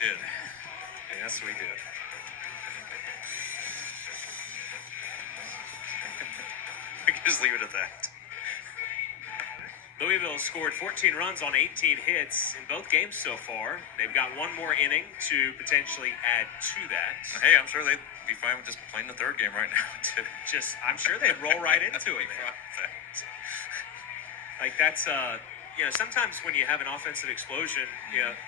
did. Yes, we did. We can just leave it at that. Louisville scored 14 runs on 18 hits in both games so far. They've got one more inning to potentially add to that. Hey, I'm sure they'd be fine with just playing the third game right now, too. I'm sure they'd roll right into it, man. Like, that's, sometimes when you have an offensive explosion,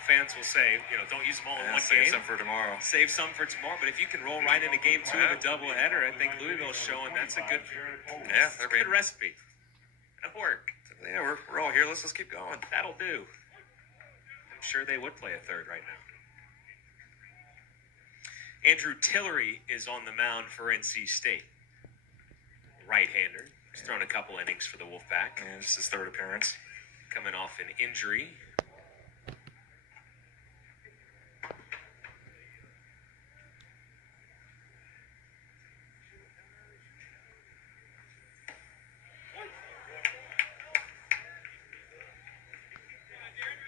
fans will say, don't use them all in one game. Save some for tomorrow. Save some for tomorrow. But if you can roll right into game 2 of a doubleheader, I think Louisville's showing that's a good recipe. That'll work. Yeah, we're all here. Let's just keep going. That'll do. I'm sure they would play a third right now. Andrew Tillery is on the mound for NC State. Right-hander. He's thrown a couple innings for the Wolfpack. And this is his third appearance. Coming off an injury.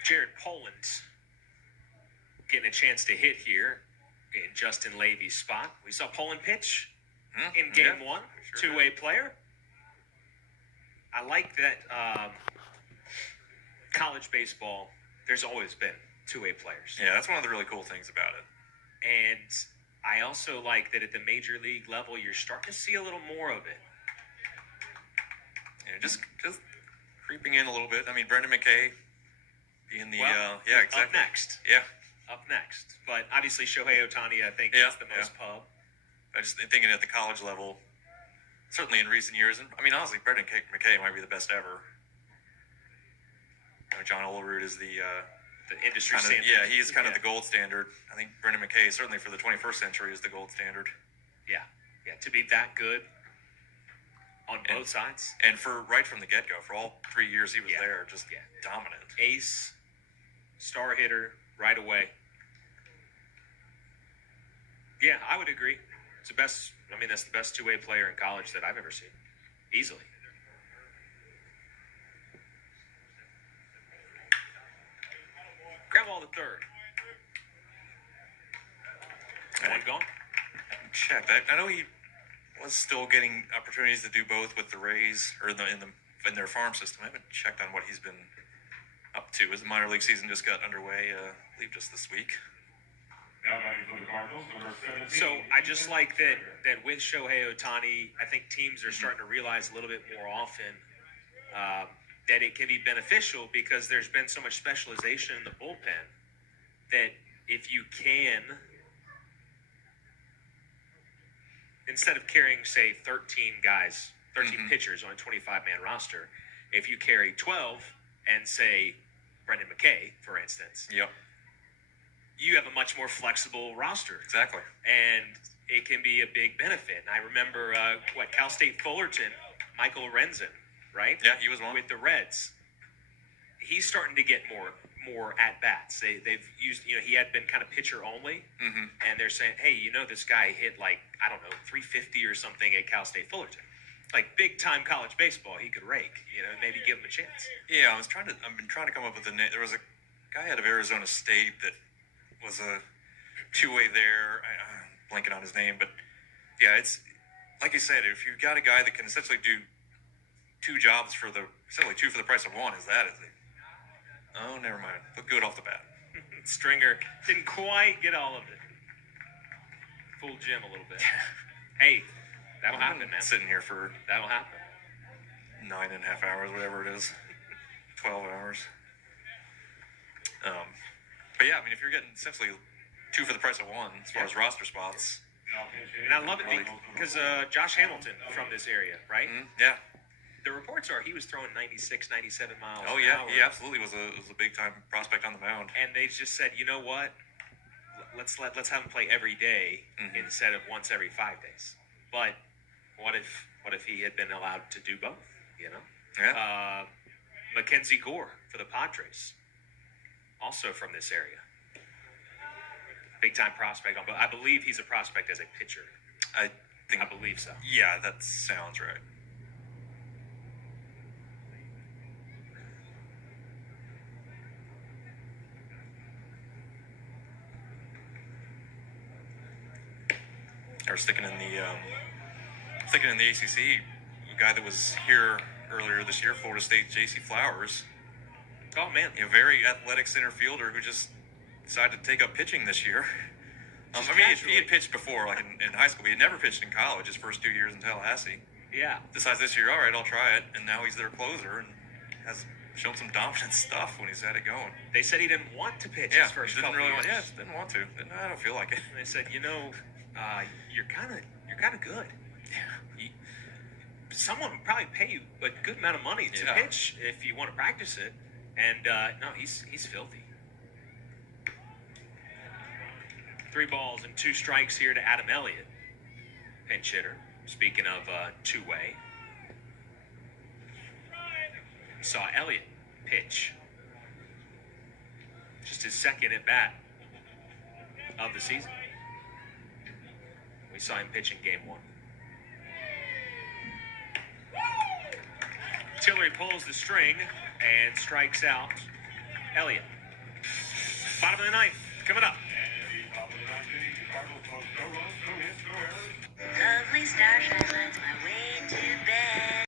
Jared Poland getting a chance to hit here in Justin Levy's spot. We saw Poland pitch in game 1. Sure Two-way player. I like that college baseball, there's always been two-way players. Yeah, that's one of the really cool things about it. And I also like that at the major league level, you're starting to see a little more of it. Yeah, just creeping in a little bit. I mean, Brendan McKay being the exactly. Up next. Yeah. Up next. But obviously Shohei Ohtani, I think, gets the most pub. I just thinking at the college level, certainly in recent years, and I mean, honestly, Brendan McKay might be the best ever. John Olerud is the industry standard. Yeah, he is kind of the gold standard. I think Brendan McKay, certainly for the 21st century, is the gold standard. Yeah, to be that good on both sides. And right from the get-go, for all 3 years he was there, just dominant. Ace, star hitter, right away. Yeah, I would agree. It's the best. I mean, that's the best two-way player in college that I've ever seen, easily. Grab all the third. One gone. Checked. I know he was still getting opportunities to do both with the Rays or in their farm system. I haven't checked on what he's been up to. His minor league season just got underway, I believe, just this week. So I just like that with Shohei Ohtani, I think teams are starting to realize a little bit more often that it can be beneficial because there's been so much specialization in the bullpen that if you can, instead of carrying, say, 13 pitchers on a 25-man roster, if you carry 12 and, say, Brendan McKay, for instance, you have a much more flexible roster. Exactly. And it can be a big benefit. And I remember, Cal State Fullerton, Michael Lorenzen, right? Yeah, he was one. With the Reds. He's starting to get more at-bats. They've used, he had been kind of pitcher only. Mm-hmm. And they're saying, hey, this guy hit 350 or something at Cal State Fullerton. Like big-time college baseball, he could rake, maybe give him a chance. Yeah, I've been trying to come up with a name. There was a guy out of Arizona State that was a two-way there. I'm blanking on his name, but yeah, it's like you said, if you've got a guy that can essentially do two jobs essentially two for the price of one, is it? Oh, never mind. Look good off the bat. Stringer didn't quite get all of it. Fooled Jim a little bit. Hey, that'll happen, man. Sitting here for that'll happen. 9.5 hours, whatever it is. 12 hours. But yeah, I mean, if you're getting essentially two for the price of one as far as roster spots. And I love it because Josh Hamilton from this area, right? Mm-hmm. Yeah. The reports are he was throwing 96, 97 miles an hour. He absolutely was a big-time prospect on the mound. And they just said, you know what? Let's have him play every day instead of once every 5 days. But what if he had been allowed to do both, Yeah. Mackenzie Gore for the Padres, also from this area. Big-time prospect. But I believe he's a prospect as a pitcher. I believe so. Yeah, that sounds right. or sticking in the ACC. A guy that was here earlier this year, Florida State, J.C. Flowers. Oh man, A very athletic center fielder who just decided to take up pitching this year. I mean, he had pitched before, like in high school, but he had never pitched in college his first 2 years in Tallahassee. yeah. Decides this year, all right, I'll try it, and now he's their closer and has shown some dominant stuff when he's had it going. They said he didn't want to pitch Yeah, his first didn't couple really years. want. Yeah, didn't want to. I don't feel like it. And they said, you're kind of good. Yeah. Someone would probably pay you a good amount of money to pitch if you want to practice it. And no, he's filthy. 3 balls and 2 strikes here to Adam Elliott, pinch hitter. Speaking of two-way, saw Elliott pitch. Just his second at bat of the season. We saw him pitch in game 1. Tillery pulls the string and strikes out Elliott. Bottom of the 9th, coming up. And the top of the 9th inning, the Cardinals must go run